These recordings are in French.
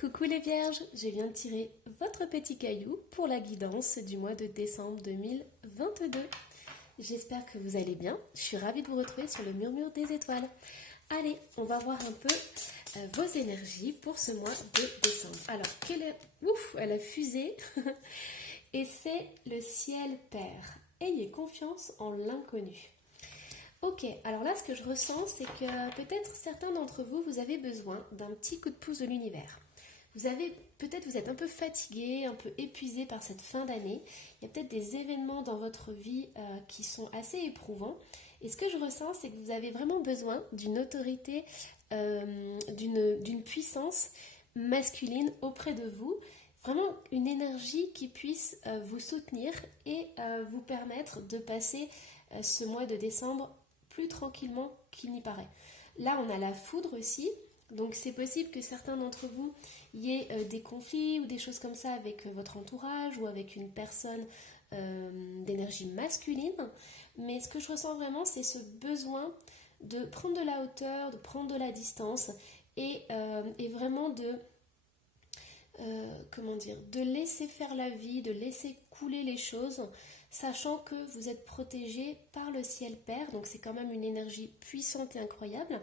Coucou les vierges, je viens de tirer votre petit caillou pour la guidance du mois de décembre 2022. J'espère que vous allez bien. Je suis ravie de vous retrouver sur le murmure des étoiles. Allez, on va voir un peu vos énergies pour ce mois de décembre. Alors, ouf, elle a fusé. Et c'est le ciel père. Ayez confiance en l'inconnu. Ok, alors là, ce que je ressens, c'est que peut-être certains d'entre vous, vous avez besoin d'un petit coup de pouce de l'univers. Vous êtes un peu fatigué, un peu épuisé par cette fin d'année. Il y a peut-être des événements dans votre vie qui sont assez éprouvants. Et ce que je ressens, c'est que vous avez vraiment besoin d'une autorité, d'une puissance masculine auprès de vous. Vraiment une énergie qui puisse vous soutenir et vous permettre de passer ce mois de décembre plus tranquillement qu'il n'y paraît. Là, on a la foudre aussi. Donc c'est possible que certains d'entre vous y ait des conflits ou des choses comme ça avec votre entourage ou avec une personne d'énergie masculine. Mais ce que je ressens vraiment, c'est ce besoin de prendre de la hauteur, de prendre de la distance et vraiment de laisser faire la vie, de laisser couler les choses, sachant que vous êtes protégé par le ciel père, donc c'est quand même une énergie puissante et incroyable.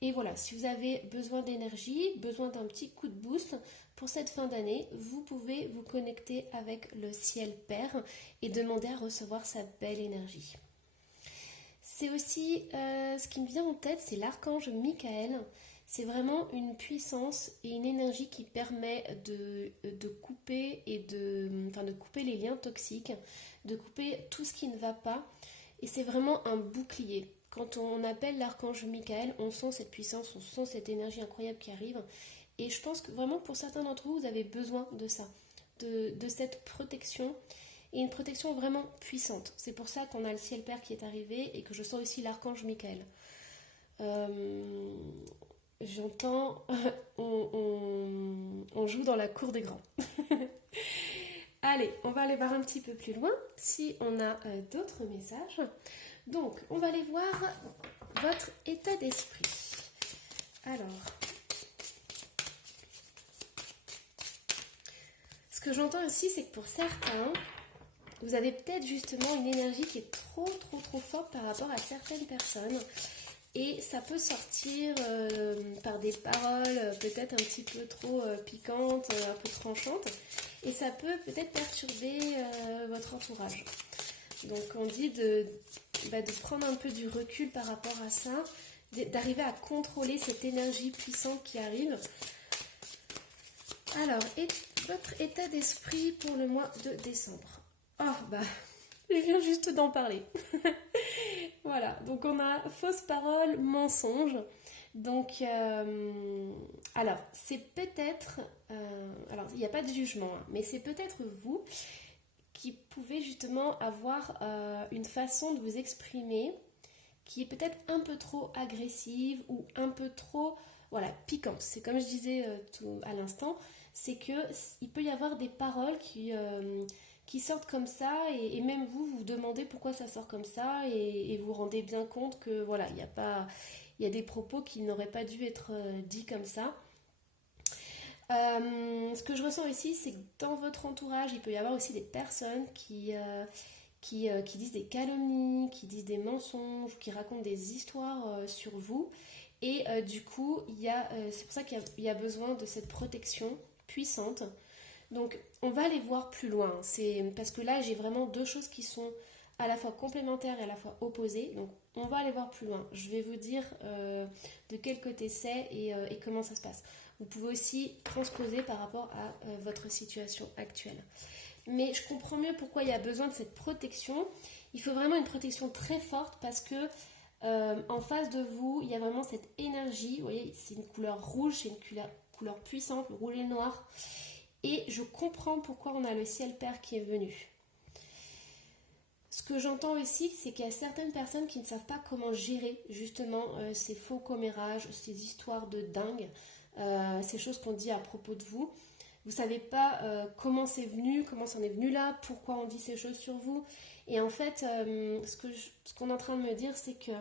Et voilà, si vous avez besoin d'énergie, besoin d'un petit coup de boost pour cette fin d'année, vous pouvez vous connecter avec le ciel père et demander à recevoir sa belle énergie. C'est aussi ce qui me vient en tête, c'est l'archange Michael. C'est vraiment une puissance et une énergie qui permet de couper de couper les liens toxiques, de couper tout ce qui ne va pas. Et c'est vraiment un bouclier. Quand on appelle l'archange Michael, on sent cette puissance, on sent cette énergie incroyable qui arrive. Et je pense que vraiment pour certains d'entre vous, vous avez besoin de ça, de cette protection. Et une protection vraiment puissante. C'est pour ça qu'on a le ciel père qui est arrivé et que je sens aussi l'archange Michael. J'entends, on joue dans la cour des grands. Allez, on va aller voir un petit peu plus loin si on a d'autres messages. Donc, on va aller voir votre état d'esprit. Alors, ce que j'entends aussi, c'est que pour certains, vous avez peut-être justement une énergie qui est trop forte par rapport à certaines personnes. Et ça peut sortir par des paroles peut-être un petit peu trop piquantes, un peu tranchantes. Et ça peut peut-être perturber votre entourage. Donc on dit de prendre un peu du recul par rapport à ça, d'arriver à contrôler cette énergie puissante qui arrive. Alors, votre état d'esprit pour le mois de décembre. Je viens juste d'en parler. Voilà, donc on a fausse parole, mensonge. Donc, alors, c'est peut-être... alors, il n'y a pas de jugement, hein, mais c'est peut-être vous qui pouvez justement avoir une façon de vous exprimer qui est peut-être un peu trop agressive ou un peu trop piquante. C'est comme je disais tout à l'instant, c'est qu'il peut y avoir des paroles qui sortent comme ça et même vous vous demandez pourquoi ça sort comme ça et vous vous rendez bien compte que il y a des propos qui n'auraient pas dû être dits comme ça. Ce que je ressens aussi, c'est que dans votre entourage, il peut y avoir aussi des personnes qui disent des calomnies, qui disent des mensonges, qui racontent des histoires sur vous. Et du coup, c'est pour ça qu'il y a besoin de cette protection puissante. Donc, on va aller voir plus loin. C'est parce que là, j'ai vraiment deux choses qui sont à la fois complémentaires et à la fois opposées. Donc, on va aller voir plus loin. Je vais vous dire de quel côté c'est et comment ça se passe. Vous pouvez aussi transposer par rapport à votre situation actuelle. Mais je comprends mieux pourquoi il y a besoin de cette protection. Il faut vraiment une protection très forte parce que en face de vous, il y a vraiment cette énergie. Vous voyez, c'est une couleur rouge, c'est une couleur puissante, le rouge et le noir. Et je comprends pourquoi on a le ciel père qui est venu. Ce que j'entends aussi, c'est qu'il y a certaines personnes qui ne savent pas comment gérer justement ces faux commérages, ces histoires de dingue, ces choses qu'on dit à propos de vous. Vous ne savez pas comment c'est venu, comment ça en est venu là, pourquoi on dit ces choses sur vous. Et en fait, ce qu'on est en train de me dire, c'est que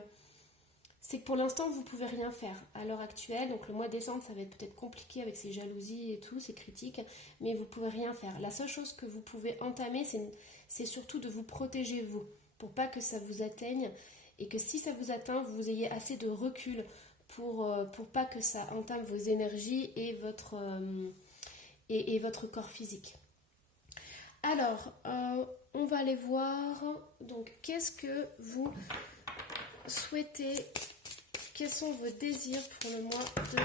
c'est que pour l'instant, vous ne pouvez rien faire à l'heure actuelle. Donc le mois de décembre, ça va être peut-être compliqué avec ces jalousies et tout, ces critiques, mais vous ne pouvez rien faire. La seule chose que vous pouvez entamer, c'est surtout de vous protéger vous, pour pas que ça vous atteigne, et que si ça vous atteint, vous ayez assez de recul pour pas que ça entame vos énergies et votre corps physique. Alors, on va aller voir, donc qu'est-ce que vous souhaitez, quels sont vos désirs pour le mois de...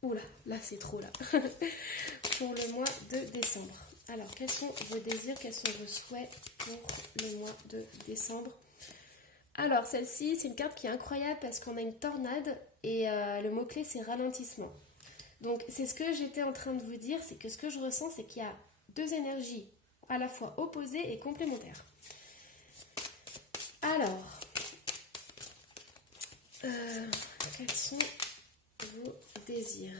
Oula, là c'est trop là. Pour le mois de décembre. Alors, quels sont vos désirs, quels sont vos souhaits pour le mois de décembre? Alors, celle-ci, c'est une carte qui est incroyable parce qu'on a une tornade et le mot-clé, c'est ralentissement. Donc, c'est ce que j'étais en train de vous dire, c'est que ce que je ressens, c'est qu'il y a deux énergies à la fois opposées et complémentaires. Alors, quels sont vos désirs?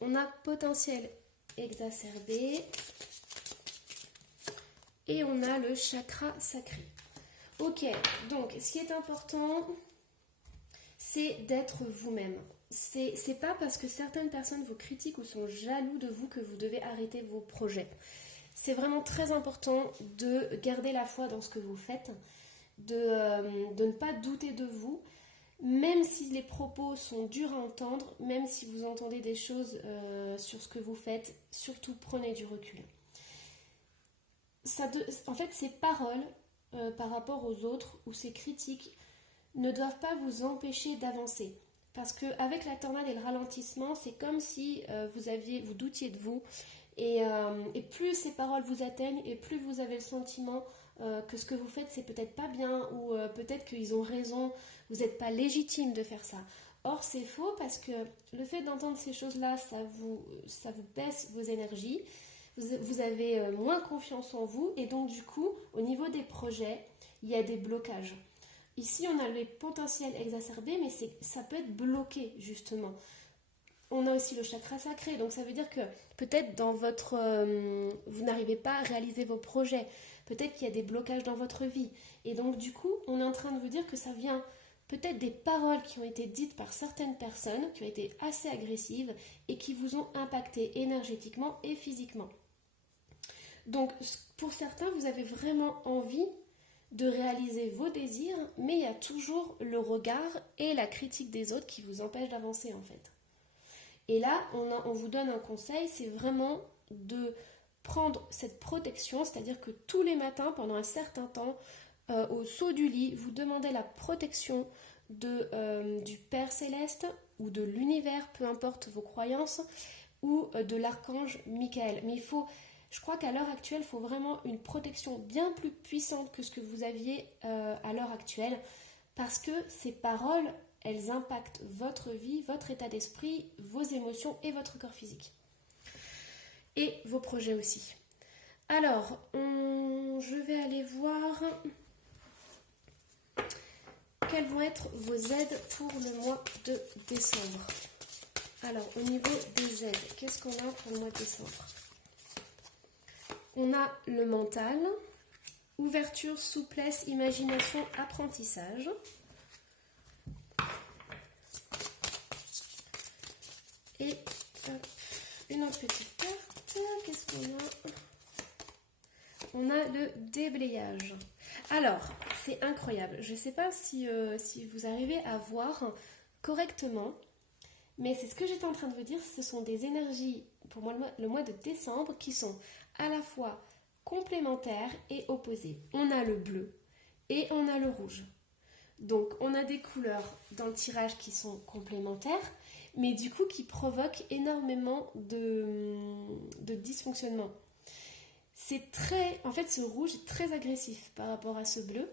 On a potentiel exacerbé et on a le chakra sacré. Ok, donc ce qui est important, c'est d'être vous-même. C'est pas parce que certaines personnes vous critiquent ou sont jaloux de vous que vous devez arrêter vos projets. C'est vraiment très important de garder la foi dans ce que vous faites, de ne pas douter de vous, même si les propos sont durs à entendre, même si vous entendez des choses sur ce que vous faites, surtout prenez du recul. En fait, ces paroles par rapport aux autres ou ces critiques ne doivent pas vous empêcher d'avancer. Parce qu'avec la tornade et le ralentissement, c'est comme si vous doutiez de vous. Et plus ces paroles vous atteignent et plus vous avez le sentiment que ce que vous faites, c'est peut-être pas bien ou peut-être qu'ils ont raison, vous n'êtes pas légitime de faire ça. Or, c'est faux parce que le fait d'entendre ces choses-là, ça vous baisse vos énergies. Vous avez moins confiance en vous et donc du coup, au niveau des projets, il y a des blocages. Ici, on a le potentiel exacerbé, mais ça peut être bloqué justement. On a aussi le chakra sacré, donc ça veut dire que peut-être vous n'arrivez pas à réaliser vos projets. Peut-être qu'il y a des blocages dans votre vie. Et donc du coup, on est en train de vous dire que ça vient peut-être des paroles qui ont été dites par certaines personnes, qui ont été assez agressives et qui vous ont impacté énergétiquement et physiquement. Donc, pour certains, vous avez vraiment envie de réaliser vos désirs, mais il y a toujours le regard et la critique des autres qui vous empêchent d'avancer en fait. Et là, on vous donne un conseil, c'est vraiment de prendre cette protection, c'est-à-dire que tous les matins, pendant un certain temps, au saut du lit, vous demandez la protection du Père Céleste ou de l'univers, peu importe vos croyances, ou de l'archange Michael. Mais je crois qu'à l'heure actuelle, il faut vraiment une protection bien plus puissante que ce que vous aviez à l'heure actuelle, parce que ces paroles, elles impactent votre vie, votre état d'esprit, vos émotions et votre corps physique. Et vos projets aussi. Alors, je vais aller voir quelles vont être vos aides pour le mois de décembre. Alors, au niveau des aides, qu'est-ce qu'on a pour le mois de décembre? On a le mental, ouverture, souplesse, imagination, apprentissage. Et une autre petite carte, qu'est-ce qu'on a? On a le déblayage. Alors, c'est incroyable. Je ne sais pas si vous arrivez à voir correctement, mais c'est ce que j'étais en train de vous dire. Ce sont des énergies, pour moi, le mois de décembre, qui sont à la fois complémentaires et opposées. On a le bleu et on a le rouge. Donc, on a des couleurs dans le tirage qui sont complémentaires, mais du coup qui provoquent énormément de dysfonctionnement. En fait, ce rouge est très agressif par rapport à ce bleu,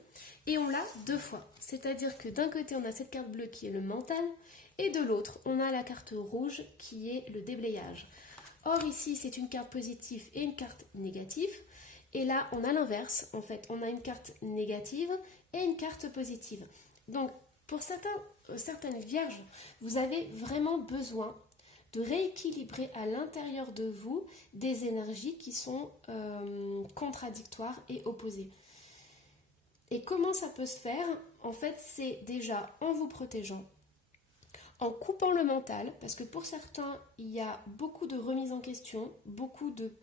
et on l'a deux fois. C'est-à-dire que d'un côté, on a cette carte bleue qui est le mental, et de l'autre, on a la carte rouge qui est le déblayage. Or ici, c'est une carte positive et une carte négative, et là, on a l'inverse. En fait, on a une carte négative et une carte positive. Donc, pour certaines vierges, vous avez vraiment besoin de rééquilibrer à l'intérieur de vous des énergies qui sont contradictoires et opposées. Et comment ça peut se faire? En fait, c'est déjà en vous protégeant, en coupant le mental, parce que pour certains, il y a beaucoup de remises en question, beaucoup de,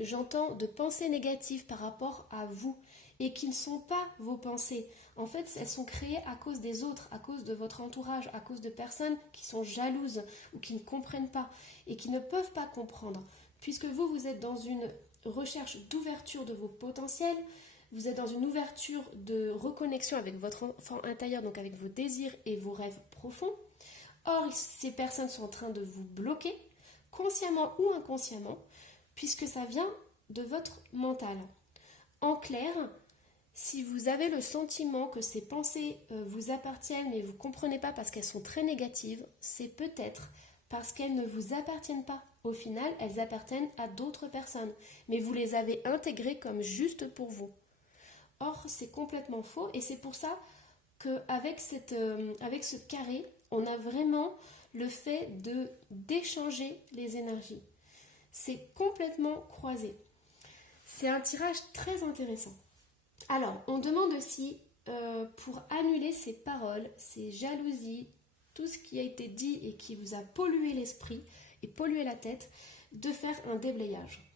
j'entends, de pensées négatives par rapport à vous, et qui ne sont pas vos pensées. En fait, elles sont créées à cause des autres, à cause de votre entourage, à cause de personnes qui sont jalouses ou qui ne comprennent pas et qui ne peuvent pas comprendre. Puisque vous, vous êtes dans une recherche d'ouverture de vos potentiels, vous êtes dans une ouverture de reconnexion avec votre enfant intérieur, donc avec vos désirs et vos rêves profonds. Or, ces personnes sont en train de vous bloquer, consciemment ou inconsciemment, puisque ça vient de votre mental. En clair, si vous avez le sentiment que ces pensées vous appartiennent mais vous ne comprenez pas parce qu'elles sont très négatives, c'est peut-être parce qu'elles ne vous appartiennent pas. Au final, elles appartiennent à d'autres personnes, mais vous les avez intégrées comme juste pour vous. Or, c'est complètement faux et c'est pour ça qu'avec avec ce carré, on a vraiment le fait d'échanger les énergies. C'est complètement croisé. C'est un tirage très intéressant. Alors, on demande aussi, pour annuler ces paroles, ces jalousies, tout ce qui a été dit et qui vous a pollué l'esprit et pollué la tête, de faire un déblayage.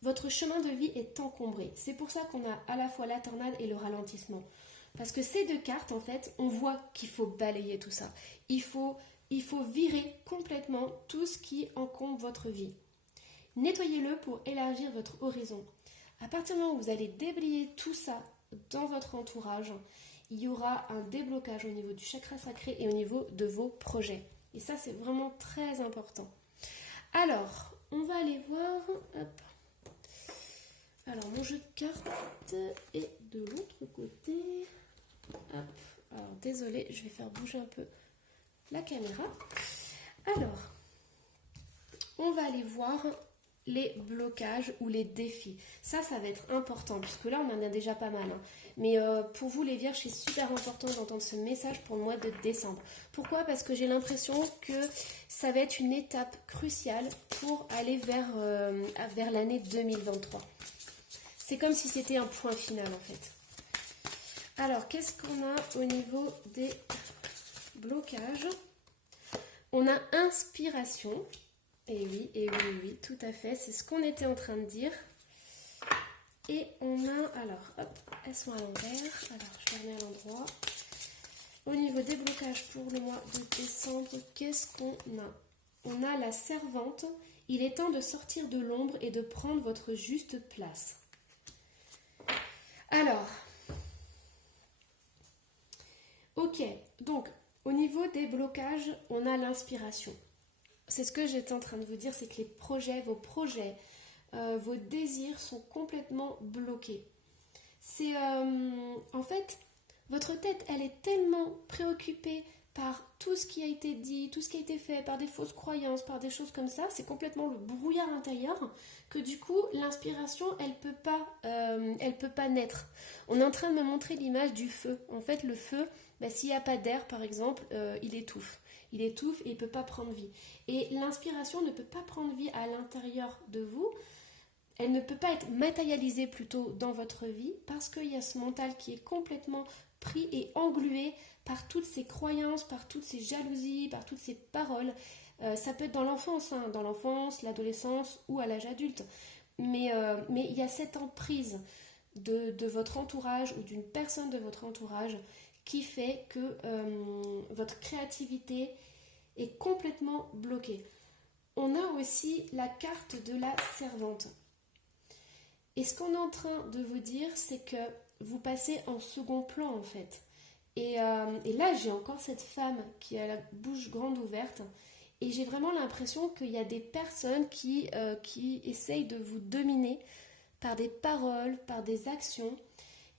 Votre chemin de vie est encombré. C'est pour ça qu'on a à la fois la tornade et le ralentissement. Parce que ces deux cartes, en fait, on voit qu'il faut balayer tout ça. Il faut virer complètement tout ce qui encombre votre vie. Nettoyez-le pour élargir votre horizon. À partir du moment où vous allez déblayer tout ça dans votre entourage, il y aura un déblocage au niveau du chakra sacré et au niveau de vos projets. Et ça, c'est vraiment très important. Alors, on va aller voir... Hop. Alors, mon jeu de cartes est de l'autre côté. Hop. Alors, désolée, je vais faire bouger un peu la caméra. Alors, on va aller voir les blocages ou les défis. Ça va être important, puisque là, on en a déjà pas mal. Hein. Mais pour vous, les vierges, c'est super important d'entendre ce message pour le mois de décembre. Pourquoi? Parce que j'ai l'impression que ça va être une étape cruciale pour aller vers l'année 2023. C'est comme si c'était un point final, en fait. Alors, qu'est-ce qu'on a au niveau des blocages? On a inspiration. Et oui, tout à fait. C'est ce qu'on était en train de dire. Et on a, alors, hop, elles sont à l'envers. Alors, je vais remettre à l'endroit. Au niveau des blocages pour le mois de décembre, qu'est-ce qu'on a? On a la servante. Il est temps de sortir de l'ombre et de prendre votre juste place. Alors, ok, donc au niveau des blocages, on a l'inspiration. C'est ce que j'étais en train de vous dire, c'est que vos projets, vos désirs sont complètement bloqués. C'est en fait, votre tête, elle est tellement préoccupée par tout ce qui a été dit, tout ce qui a été fait, par des fausses croyances, par des choses comme ça, c'est complètement le brouillard intérieur, que du coup, l'inspiration, elle peut pas naître. On est en train de me montrer l'image du feu. En fait, le feu, s'il n'y a pas d'air, par exemple, il étouffe. Il étouffe et il ne peut pas prendre vie. Et l'inspiration ne peut pas prendre vie à l'intérieur de vous. Elle ne peut pas être matérialisée plutôt dans votre vie parce qu'il y a ce mental qui est complètement pris et englué par toutes ces croyances, par toutes ces jalousies, par toutes ces paroles. Ça peut être dans l'enfance, l'adolescence ou à l'âge adulte. Mais il y a cette emprise de votre entourage ou d'une personne de votre entourage qui fait que votre créativité est complètement bloquée. On a aussi la carte de la servante. Et ce qu'on est en train de vous dire, c'est que vous passez en second plan en fait. Et là, j'ai encore cette femme qui a la bouche grande ouverte. Et j'ai vraiment l'impression qu'il y a des personnes qui essayent de vous dominer par des paroles, par des actions.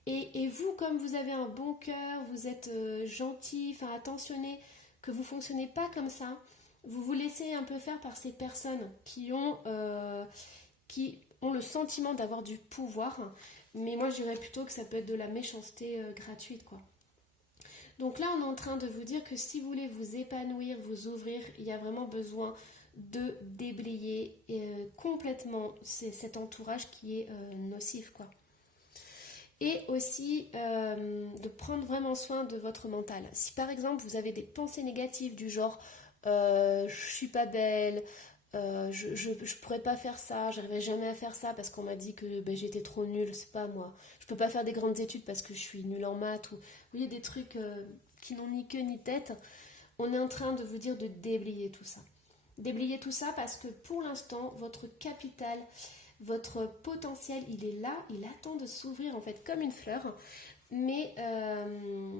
Et vous, comme vous avez un bon cœur, vous êtes gentil, attentionné, que vous ne fonctionnez pas comme ça, vous vous laissez un peu faire par ces personnes qui ont le sentiment d'avoir du pouvoir. Mais moi, je dirais plutôt que ça peut être de la méchanceté gratuite, quoi. Donc là, on est en train de vous dire que si vous voulez vous épanouir, vous ouvrir, il y a vraiment besoin de déblayer complètement cet entourage qui est nocif, quoi. Et aussi de prendre vraiment soin de votre mental. Si par exemple vous avez des pensées négatives du genre je suis pas belle, je pourrais pas faire ça, j'arriverai jamais à faire ça parce qu'on m'a dit que ben, j'étais trop nulle, c'est pas moi. Je peux pas faire des grandes études parce que je suis nulle en maths, ou vous voyez des trucs qui n'ont ni queue ni tête. On est en train de vous dire de déblayer tout ça. Déblayer tout ça parce que pour l'instant, votre capital, votre potentiel, il est là, il attend de s'ouvrir en fait comme une fleur, mais, euh,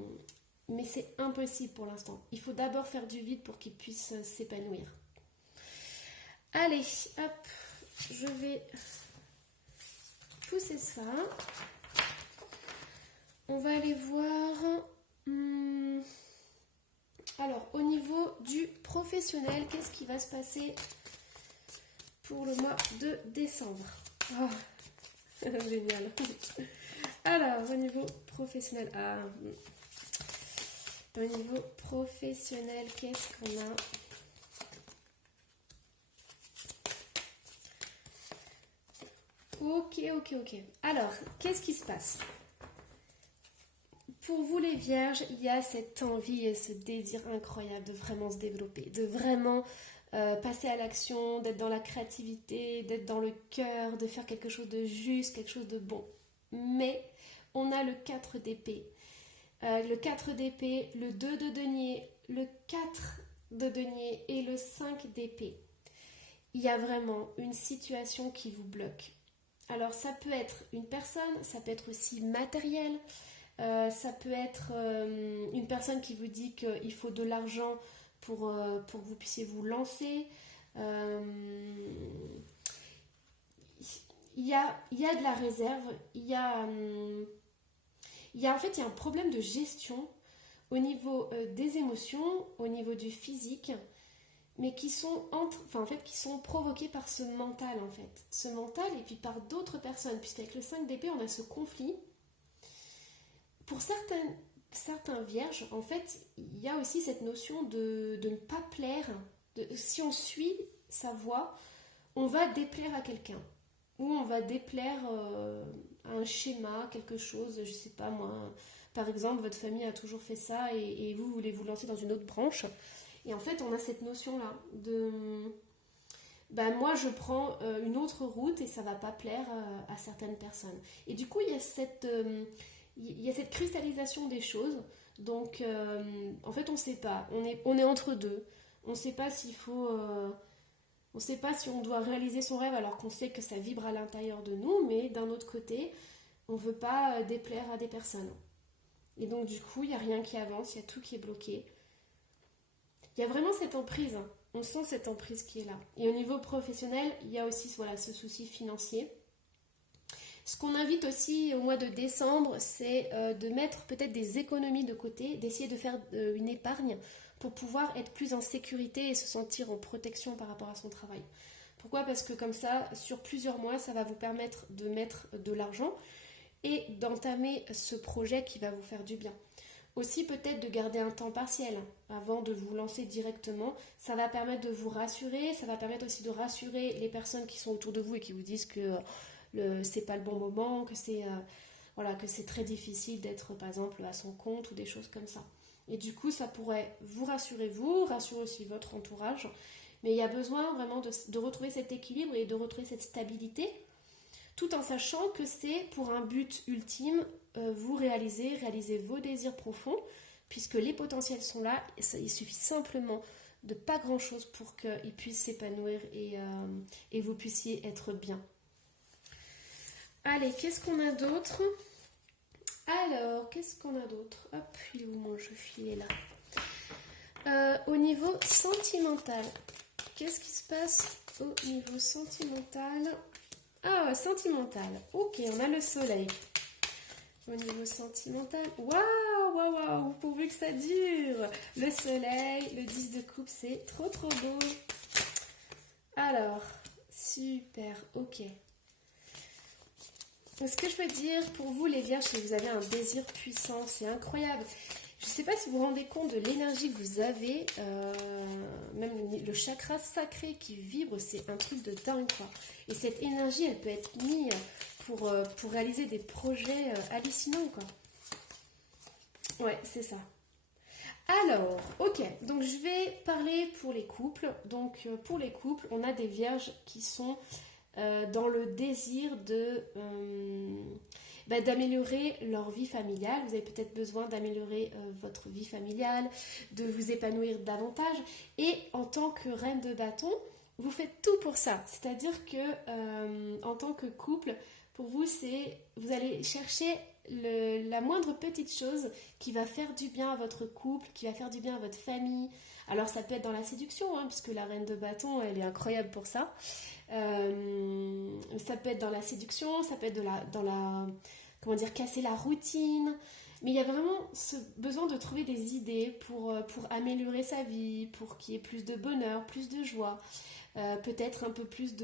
mais c'est impossible pour l'instant. Il faut d'abord faire du vide pour qu'il puisse s'épanouir. Allez, hop, je vais pousser ça. On va aller voir. Alors, au niveau du professionnel, qu'est-ce qui va se passer pour le mois de décembre? Oh, génial. Alors, au niveau professionnel, au niveau professionnel, qu'est-ce qu'on a? Ok. Alors, qu'est-ce qui se passe? Pour vous les vierges, il y a cette envie et ce désir incroyable de vraiment se développer, de vraiment passer à l'action, d'être dans la créativité, d'être dans le cœur, de faire quelque chose de juste, quelque chose de bon. Mais on a le 4 d'épée. Le 4 d'épée, le 2 de denier, le 4 de denier et le 5 d'épée. Il y a vraiment une situation qui vous bloque. Alors ça peut être une personne, ça peut être aussi matériel, ça peut être une personne qui vous dit qu'il faut de l'argent pour que vous puissiez vous lancer. Il y a de la réserve, en fait, il y a un problème de gestion au niveau des émotions, au niveau du physique, mais qui sont qui sont provoqués par ce mental en fait. Ce mental et puis par d'autres personnes, puisqu'avec le 5 d'épée, on a ce conflit. Pour certains vierges, en fait, il y a aussi cette notion de ne pas plaire. Si on suit sa voie, on va déplaire à quelqu'un. Ou on va déplaire à un schéma, quelque chose, je sais pas moi. Par exemple, votre famille a toujours fait ça et vous voulez vous lancer dans une autre branche. Et en fait, on a cette notion-là de... Ben, moi, je prends une autre route et ça va pas plaire à certaines personnes. Et du coup, il y a cette cristallisation des choses. Donc, en fait, on ne sait pas. On est entre deux. On ne sait pas s'il faut... on ne sait pas si on doit réaliser son rêve alors qu'on sait que ça vibre à l'intérieur de nous, mais d'un autre côté, on ne veut pas déplaire à des personnes. Et donc, du coup, il n'y a rien qui avance, il y a tout qui est bloqué. Il y a vraiment cette emprise, hein. On sent cette emprise qui est là. Et au niveau professionnel, il y a aussi ce souci financier. Ce qu'on invite aussi au mois de décembre, c'est de mettre peut-être des économies de côté, d'essayer de faire une épargne pour pouvoir être plus en sécurité et se sentir en protection par rapport à son travail. Pourquoi? Parce que comme ça, sur plusieurs mois, ça va vous permettre de mettre de l'argent et d'entamer ce projet qui va vous faire du bien. Aussi peut-être de garder un temps partiel avant de vous lancer directement. Ça va permettre de vous rassurer, ça va permettre aussi de rassurer les personnes qui sont autour de vous et qui vous disent que c'est pas le bon moment, que c'est très difficile d'être par exemple à son compte ou des choses comme ça. Et du coup, ça pourrait vous, rassurer aussi votre entourage. Mais il y a besoin vraiment de retrouver cet équilibre et de retrouver cette stabilité, tout en sachant que c'est pour un but ultime, vous réaliser vos désirs profonds, puisque les potentiels sont là. Il suffit simplement de pas grand-chose pour qu'ils puissent s'épanouir et vous puissiez être bien. Allez, qu'est-ce qu'on a d'autre? Alors, qu'est-ce qu'on a d'autre? Hop, il est où mon jeu? Il est là. Au niveau sentimental, qu'est-ce qui se passe au niveau sentimental? Ah, sentimental. Ok, on a le soleil. Au niveau sentimental, waouh, pourvu que ça dure. Le soleil, le 10 de coupe, c'est trop beau. Alors, super, ok. Ce que je peux dire pour vous les vierges, c'est que vous avez un désir puissant, c'est incroyable. Je ne sais pas si vous vous rendez compte de l'énergie que vous avez, même le chakra sacré qui vibre, c'est un truc de dingue, quoi. Et cette énergie, elle peut être mise pour réaliser des projets hallucinants, quoi. Ouais, c'est ça. Alors, ok, donc je vais parler pour les couples. Donc pour les couples, on a des vierges qui sont dans le désir d'améliorer leur vie familiale. Vous avez peut-être besoin d'améliorer votre vie familiale, de vous épanouir davantage. Et en tant que reine de bâton, vous faites tout pour ça. C'est-à-dire que en tant que couple, pour vous, vous allez chercher la moindre petite chose qui va faire du bien à votre couple, qui va faire du bien à votre famille. Alors ça peut être dans la séduction, hein, puisque la reine de bâton, elle est incroyable pour ça. Ça peut être dans la séduction, ça peut être comment dire, casser la routine. Mais il y a vraiment ce besoin de trouver des idées pour améliorer sa vie, pour qu'il y ait plus de bonheur, plus de joie. Peut-être un peu plus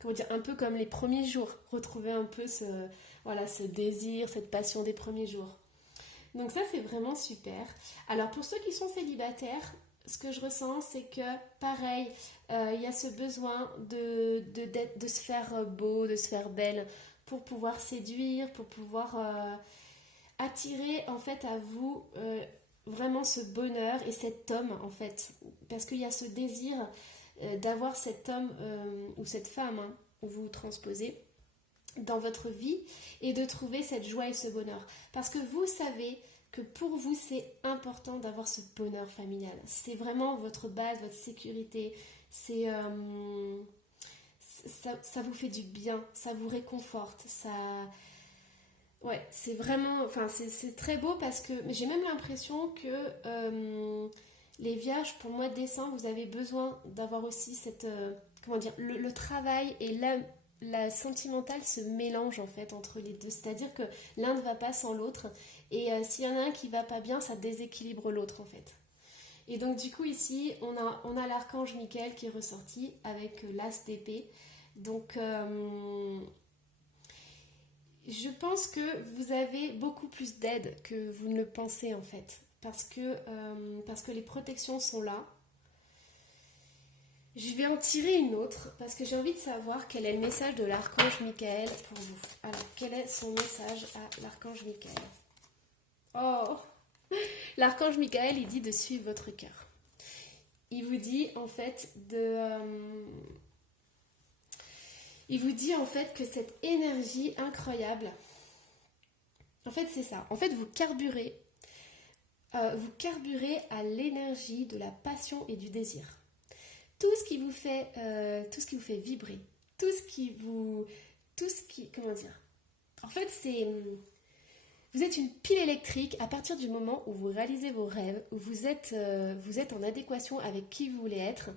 comment dire, un peu comme les premiers jours. Retrouver un peu ce désir, cette passion des premiers jours. Donc ça, c'est vraiment super. Alors pour ceux qui sont célibataires, ce que je ressens, c'est que pareil, il y a ce besoin de se faire beau, de se faire belle pour pouvoir séduire, pour pouvoir attirer en fait à vous vraiment ce bonheur et cet homme en fait. Parce qu'il y a ce désir d'avoir cet homme ou cette femme, hein, où vous transposez dans votre vie et de trouver cette joie et ce bonheur. Parce que vous savez que pour vous, c'est important d'avoir ce bonheur familial. C'est vraiment votre base, votre sécurité. Ça vous fait du bien, ça vous réconforte, ça... Ouais, c'est vraiment... Enfin, c'est très beau parce que... Mais j'ai même l'impression que les vierges, pour le mois de décembre, vous avez besoin d'avoir aussi cette... comment dire, le travail et la sentimentale se mélange en fait entre les deux. C'est-à-dire que l'un ne va pas sans l'autre. Et s'il y en a un qui va pas bien, ça déséquilibre l'autre en fait. Et donc du coup ici, on a l'archange Michael qui est ressorti avec l'as d'épée. Donc je pense que vous avez beaucoup plus d'aide que vous ne le pensez en fait. Parce que les protections sont là. Je vais en tirer une autre parce que j'ai envie de savoir quel est le message de l'archange Michael pour vous. Alors, quel est son message à l'archange Michael? Oh, l'archange Michael, il dit de suivre votre cœur. Il vous dit en fait il vous dit en fait que cette énergie incroyable, en fait c'est ça. En fait vous carburez à l'énergie de la passion et du désir. Tout ce qui vous fait vibrer, comment dire. En fait vous êtes une pile électrique à partir du moment où vous réalisez vos rêves, où vous êtes en adéquation avec qui vous voulez être.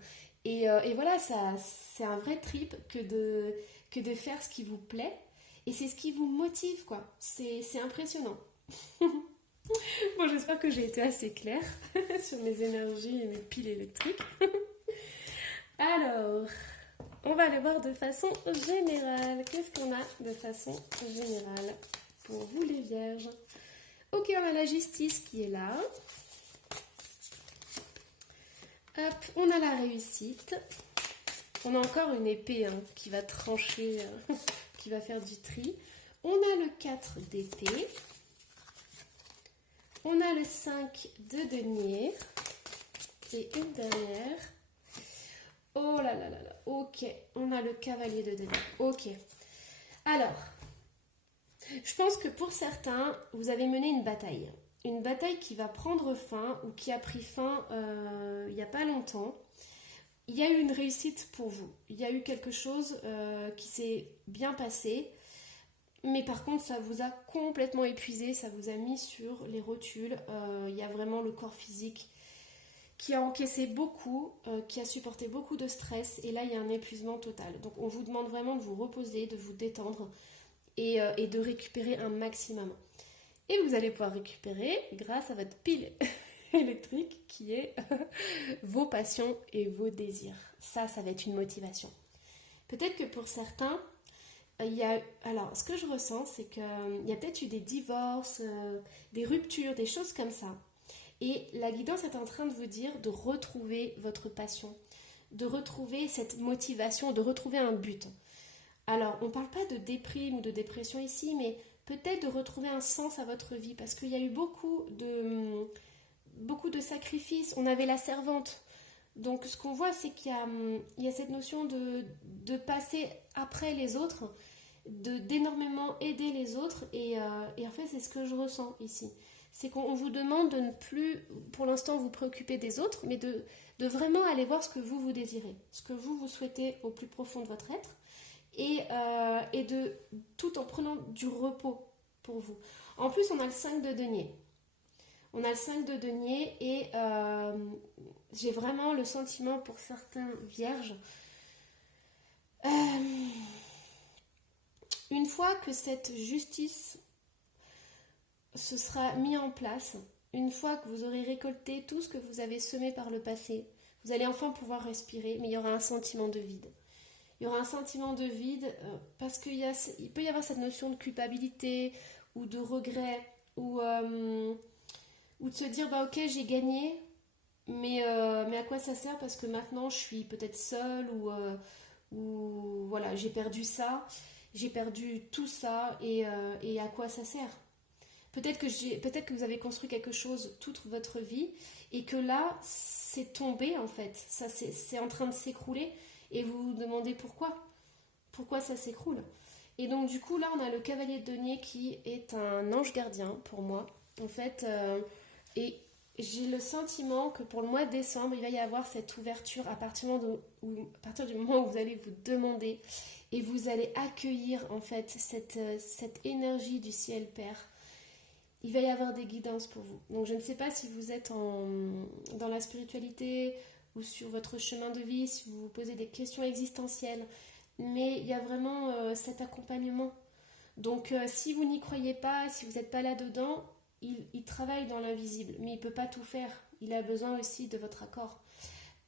Et voilà, ça, c'est un vrai trip que de faire ce qui vous plaît. Et c'est ce qui vous motive, quoi. C'est impressionnant. Bon, j'espère que j'ai été assez claire sur mes énergies et mes piles électriques. Alors, on va aller voir de façon générale. Qu'est-ce qu'on a de façon générale pour vous les vierges? Ok, on a la justice qui est là. Hop, on a la réussite. On a encore une épée qui va trancher, qui va faire du tri. On a le 4 d'épée. On a le 5 de denier. Et une dernière. Oh là là là là. Ok, on a le cavalier de denier. Ok. Alors, je pense que pour certains, vous avez mené une bataille. Une bataille qui va prendre fin ou qui a pris fin il n'y a pas longtemps. Il y a eu une réussite pour vous. Il y a eu quelque chose qui s'est bien passé. Mais par contre, ça vous a complètement épuisé. Ça vous a mis sur les rotules. Il y a vraiment le corps physique qui a encaissé beaucoup, qui a supporté beaucoup de stress. Et là, il y a un épuisement total. Donc, on vous demande vraiment de vous reposer, de vous détendre et de récupérer un maximum. Et vous allez pouvoir récupérer grâce à votre pile électrique qui est vos passions et vos désirs. Ça va être une motivation. Peut-être que pour certains, Alors, ce que je ressens, c'est qu'il y a peut-être eu des divorces, des ruptures, des choses comme ça. Et la guidance est en train de vous dire de retrouver votre passion, de retrouver cette motivation, de retrouver un but. Alors, on ne parle pas de déprime ou de dépression ici, mais peut-être de retrouver un sens à votre vie, parce qu'il y a eu beaucoup de sacrifices. On avait la servante. Donc, ce qu'on voit, c'est qu'il y a cette notion de passer après les autres, d'énormément aider les autres. Et en fait, c'est ce que je ressens ici. C'est qu'on vous demande de ne plus, pour l'instant, vous préoccuper des autres, mais de vraiment aller voir ce que vous désirez, ce que vous souhaitez au plus profond de votre être, et de tout en prenant du repos pour vous. En plus, on a le 5 de denier. On a le 5 de denier et j'ai vraiment le sentiment pour certains vierges. Une fois que cette justice se sera mise en place, une fois que vous aurez récolté tout ce que vous avez semé par le passé, vous allez enfin pouvoir respirer, mais il y aura un sentiment de vide. Il y aura un sentiment de vide parce qu'il peut y avoir cette notion de culpabilité ou de regret ou de se dire bah ok j'ai gagné mais à quoi ça sert parce que maintenant je suis peut-être seule ou voilà j'ai perdu ça, j'ai perdu tout ça et à quoi ça sert. Peut-être que vous avez construit quelque chose toute votre vie et que là c'est tombé en fait, ça c'est en train de s'écrouler et vous vous demandez pourquoi ça s'écroule. Et donc du coup là on a le cavalier de denier qui est un ange gardien pour moi en fait et j'ai le sentiment que pour le mois de décembre il va y avoir cette ouverture à partir du moment où vous allez vous demander et vous allez accueillir en fait cette énergie du ciel Père. Il va y avoir des guidances pour vous. Donc je ne sais pas si vous êtes dans la spiritualité ou sur votre chemin de vie, si vous vous posez des questions existentielles, mais il y a vraiment cet accompagnement. Donc si vous n'y croyez pas, si vous n'êtes pas là-dedans, il travaille dans l'invisible, mais il ne peut pas tout faire. Il a besoin aussi de votre accord.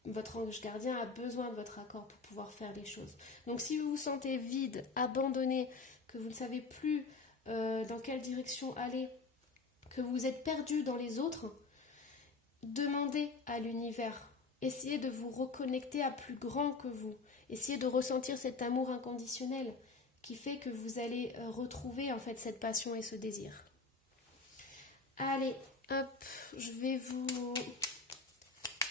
Votre ange gardien a besoin de votre accord pour pouvoir faire les choses. Donc si vous vous sentez vide, abandonné, que vous ne savez plus dans quelle direction aller, que vous êtes perdu dans les autres, demandez à l'univers. Essayez de vous reconnecter à plus grand que vous. Essayez de ressentir cet amour inconditionnel qui fait que vous allez retrouver en fait cette passion et ce désir. Allez, hop, je vais vous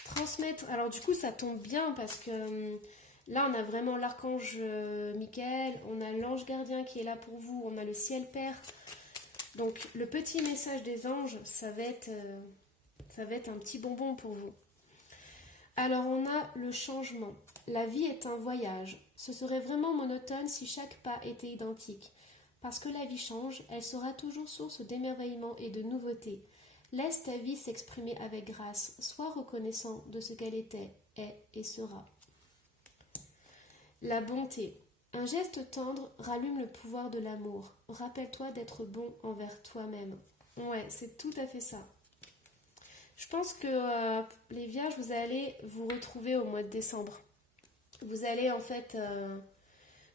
transmettre. Alors du coup, ça tombe bien parce que là, on a vraiment l'archange Michael, on a l'ange gardien qui est là pour vous, on a le ciel Père. Donc le petit message des anges, ça va être un petit bonbon pour vous. Alors on a le changement. La vie est un voyage. Ce serait vraiment monotone si chaque pas était identique. Parce que la vie change, elle sera toujours source d'émerveillement et de nouveautés. Laisse ta vie s'exprimer avec grâce. Sois reconnaissant de ce qu'elle était, est et sera. La bonté. Un geste tendre rallume le pouvoir de l'amour. Rappelle-toi d'être bon envers toi-même. Ouais, c'est tout à fait ça. Je pense que les vierges, vous allez vous retrouver au mois de décembre. Vous allez en fait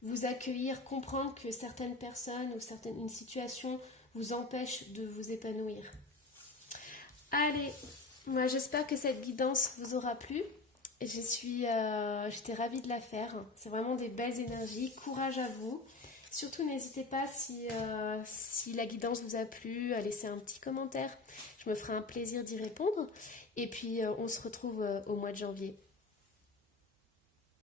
vous accueillir, comprendre que certaines personnes ou une situation vous empêche de vous épanouir. Allez, moi j'espère que cette guidance vous aura plu. J'étais ravie de la faire. C'est vraiment des belles énergies. Courage à vous. Surtout, n'hésitez pas si la guidance vous a plu, à laisser un petit commentaire. Je me ferai un plaisir d'y répondre. Et puis, on se retrouve au mois de janvier.